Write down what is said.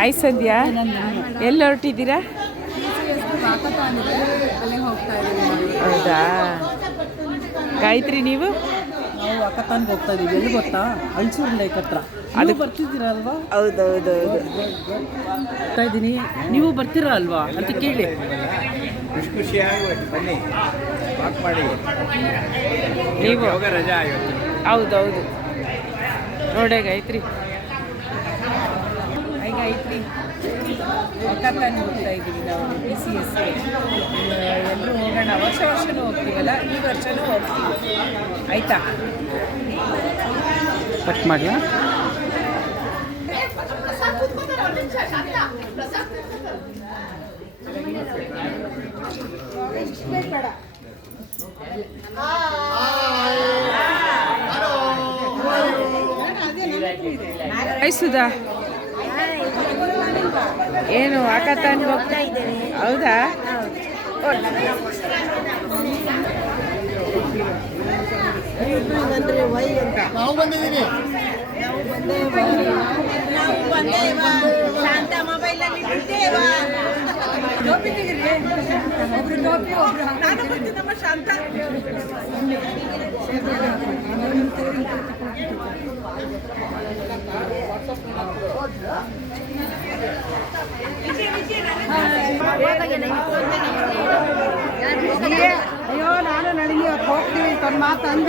ಆಯ್ ಸಂಧ್ಯಾ, ಎಲ್ಲಿ ಹೊರಟಿದ್ದೀರಾ? ಹೌದಾ ಗಾಯತ್ರಿ, ನೀವು? ನಾವು ಅಕ್ಕತಾನ್ಗೆ ಹೋಗ್ತಾ ಇದೀವಿ. ಎಲ್ಲಿ ಗೊತ್ತಾ? ಅಲ್ಸೂರು ಲೇಕ್ ಹತ್ರ. ಅದು ಬರ್ತಿದ್ದೀರಾ ಅಲ್ವಾ? ಹೌದೌದೌದು ಹೋಗ್ತಾ ಇದ್ದೀನಿ. ನೀವು ಬರ್ತೀರಾ ಅಲ್ವಾ ಅಂತ ಕೇಳಿ. ಬನ್ನಿ, ವಾಕ್ ಮಾಡಿ. ನೀವು ರಜಾ ಹೌದೌದು ನೋಡೇ ಗಾಯತ್ರಿ. ಗಾಯತ್ರಿ ಒಕ್ಕತ್ತಾನೆ ಹೋಗ್ತಾ ಇದ್ದೀವಿ ನಾವು PCS. ಎಲ್ಲರೂ ಹೋಗೋಣ, ವರ್ಷನೂ ಹೋಗ್ತೀವಲ್ಲ, ಈ ವರ್ಷನೂ ಹೋಗ್ತೀವಿ. ಆಯಿತಾ? ಕಟ್ ಮಾಡಿ. ಸುಧಾ, ಏನು ಅಕ್ಕತ್ತಾನೆ ಹೋಗ್ತಾ ಇದ್ದೇವೆ? ಹೌದಾ? ನಾವು ಬಂದಿದ್ದೀನಿ. ಶಾಂತ ಮೊಬೈಲಲ್ಲಿ ಬಿದ್ದೇವ. ನಾನು ಬರ್ತೀನಿ ನಮ್ಮ ಶಾಂತ. ಅಯ್ಯೋ ನಾನು ನನಗೆ ಹೋಗ್ತೀವಿ ಮಾತು ಅಂದ್ರೆ